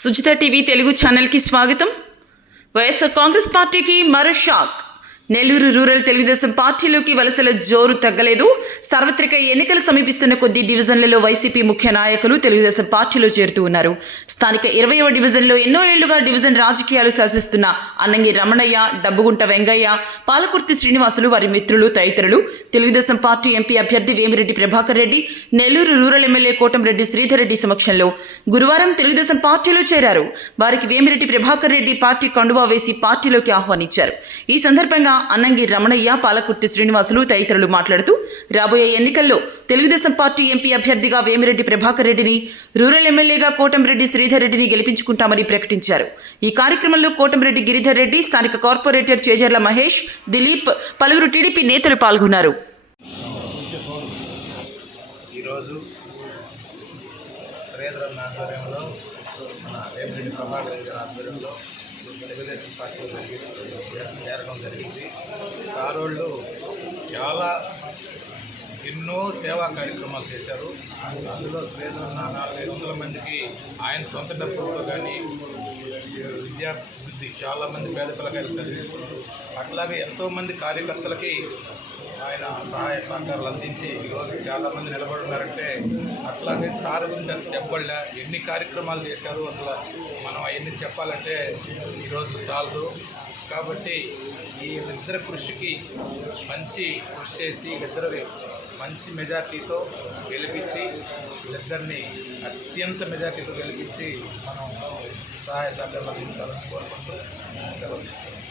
Sujitha TV Telugu ఛానల్కి స్వాగతం. వైఎస్ఆర్ కాంగ్రెస్ పార్టీకి మరో షాక్. నెల్లూరు రూరల్ తెలుగుదేశం పార్టీలోకి వలసల జోరు తగ్గలేదు. సార్వత్రిక ఎన్నికలు సమీపిస్తున్న కొద్ది డివిజన్లలో వైసీపీ ముఖ్య నాయకులు తెలుగుదేశం పార్టీలో చేరుతూ ఉన్నారు. స్థానిక ఇరవయవ డివిజన్లో ఎన్నో ఏళ్ళుగా డివిజన్ రాజకీయాలు శాసిస్తున్న అన్నంగి రమణయ్య డబ్బుగుంట వెంగయ్య పాలకుర్తి శ్రీనివాసులు వారి మిత్రులు తదితరులు తెలుగుదేశం పార్టీ ఎంపీ అభ్యర్థి వేమిరెడ్డి ప్రభాకర్ రెడ్డి నెల్లూరు రూరల్ ఎమ్మెల్యే కోటంరెడ్డి శ్రీధర్ రెడ్డి సమక్షంలో గురువారం తెలుగుదేశం పార్టీలో చేరారు. వారికి వేమిరెడ్డి ప్రభాకర్ రెడ్డి పార్టీ కండువా వేసి పార్టీలోకి ఆహ్వానించారు. ఈ సందర్భంగా అన్నంగి రమణయ్య పాలకుర్తి శ్రీనివాసులు తదితరులు మాట్లాడుతూ రాబోయే ఎన్నికల్లో తెలుగుదేశం పార్టీ ఎంపీ అభ్యర్థిగా వేమిరెడ్డి ప్రభాకర్ రెడ్డిని రూరల్ ఎమ్మెల్యేగా కోటంరెడ్డి శ్రీధర్ రెడ్డిని గెలిపించుకుంటామని ప్రకటించారు. ఈ కార్యక్రమంలో కోటంరెడ్డి గిరిధర్ రెడ్డి స్థానిక కార్పొరేటర్ చేజర్ల మహేష్ దిలీప్ పలువురు టీడీపీ నేతలు పాల్గొన్నారు. ఈరోజు ఆధ్వర్యంలో మన వేమిరెడ్డి ప్రభాకర్ రెడ్డి ఆధ్వర్యంలో తెలుగుదేశం పార్టీలో చేరడం జరిగింది. సారోళ్ళు చాలా ఎన్నో సేవా కార్యక్రమాలు చేశారు. అందులో శ్రీధరన్ నాలుగైదు వందల మందికి ఆయన సొంత డబ్బులతో కానీ విద్యాభివృద్ధి చాలామంది పేద పిల్లకాయలు చదివిస్తున్నారు. అట్లాగే ఎంతోమంది కార్యకర్తలకి సహాయ సహకారాలు అందించి ఈరోజు చాలామంది నిలబడి ఉన్నారంటే అట్లాగే సార్ గురించి అసలు చెప్పలే ఎన్ని కార్యక్రమాలు చేశారు? అసలు మనం అవన్నీ చెప్పాలంటే ఈరోజు చాలదు. కాబట్టి ఈ ఇద్దరి కృషికి మంచి కృషి చేసి వీళ్ళిద్దరు మంచి మెజార్టీతో గెలిపించి వీళ్ళిద్దరిని అత్యంత మెజార్టీతో గెలిపించి మనం సహాయ సహకారాలు అందించాలని కోరుకుంటూ సెలవు తీసుకుంటాం